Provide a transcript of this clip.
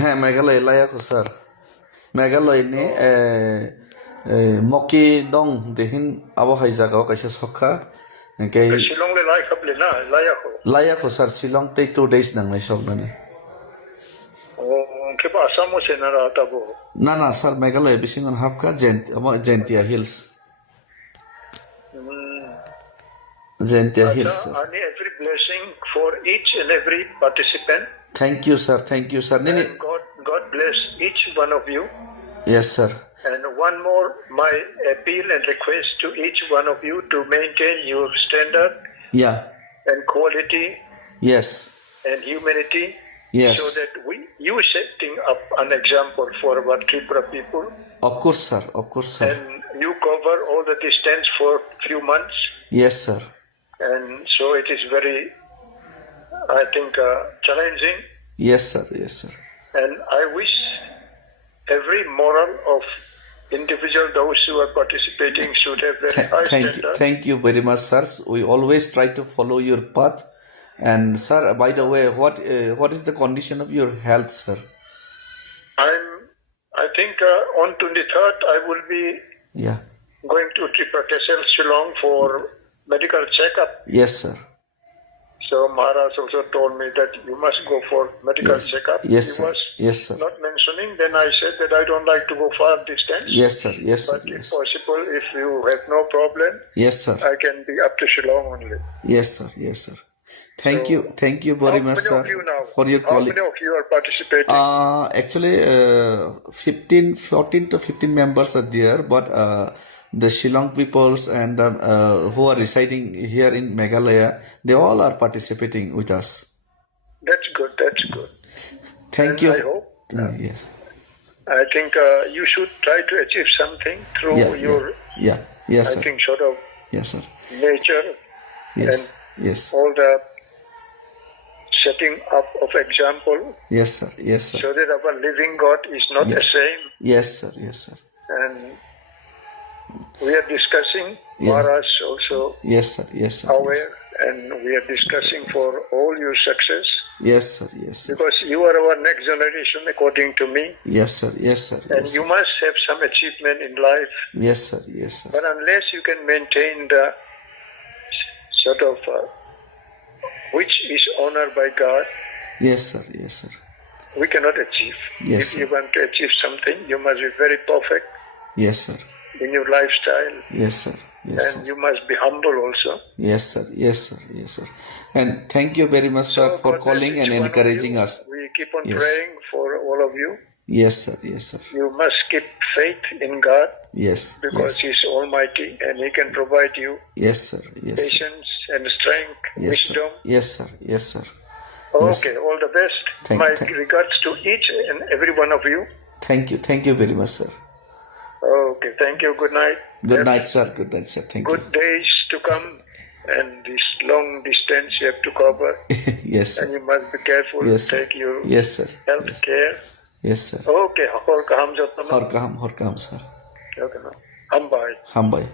হ্যাঁ মেঘালয় লায়াকো sir Meghalaya ni moki dong dehin abo hai jaga kaisa sokha ke Shillong le lai khap le na layak ho. layako sir Shillong te 2 days nangnai soknani Ke pa Assam mo se na ra ta bo. na na sir Meghalaya bisingon hapka Gentia Hills Gentia Hills sir. And every blessing for each and every participant. Thank you sir nini And God bless each one of you. yes sir And one more, my appeal and request to each one of you to maintain your standard yeah and quality yes and humanity, yes so that you setting up an example for our Tripura people, of course sir and you cover all the distance for few months, yes sir and so it is very, I think, challenging. yes sir And I wish every moral of individual, those who are participating, should have very high standard. Thank you very much, sir. We always try to follow your path. And sir, by the way, what is the condition of your health, sir? I think on 23rd I will be Yeah. going to Tripura Castle, Shillong for medical checkup. Yes, sir. So Maharaj also told me that you must go for medical checkup. Yes, He sir. was Yes, sir. not mentioning. Then I said that I don't like to go far distance. Yes, sir. Yes, sir. But if Yes. possible, if you have no problem, Yes, sir. I can be up to Shillong only. Yes, sir. Yes, sir. Thank you very much, How sir, many of you now? for your How calling. many of you are participating? Actually, 14 to 15 members are there, but the Shillong peoples and who are residing here in Meghalaya, they all are participating with us. That's good. That's good. Thank And you. I hope. Yes. I think you should try to achieve something through your, Yes, I sir. think, sort of Yes, sir. nature Yes. and Yes. all the setting up of example, Yes, sir. Yes, sir. so that our living God is not the same. Yes, sir. Yes, sir. And we are discussing, Yeah. Maharaj also Yes, sir. Yes, sir. aware, and we are discussing for all your success, Yes, sir. Yes, sir. because you are our next generation, according to me, Yes, sir. Yes, sir. and Yes, you sir. must have some achievement in life. Yes, sir. Yes, sir. But unless you can maintain the sort of which is honored by God, Yes, sir. Yes, sir. we cannot achieve. Yes, If you sir. want to achieve something, you must be very perfect Yes, sir. in your lifestyle, Yes, sir. Yes, and sir. you must be humble also. Yes, sir. Yes, sir. Yes, sir. And thank you very much, sir, for God calling bless and each one of encouraging you. us. We keep on Yes. praying for all of you. Yes, sir. Yes, sir. You must keep faith in God, Yes. because Yes. He's Almighty and He can provide you Yes, sir. Yes, sir. patience and strength, Yes, sir. wisdom. Yes, sir. Yes, sir. Yes. Okay, all the best. Thank- My thank- regards to each and every one of you. Thank you. Thank you very much, sir. Okay, thank you. Good night. Good Have night, sir. Good night, sir. Thank Good days to come, and this long distance you have to cover, you. Yes, and sir. you must be careful. Yes, sir. Take your Yes, sir. health Yes. care. Yes, sir. Okay, Hakol Kaham Jatama. Horkaham, sir. Okay, now. Hambai. Hambai.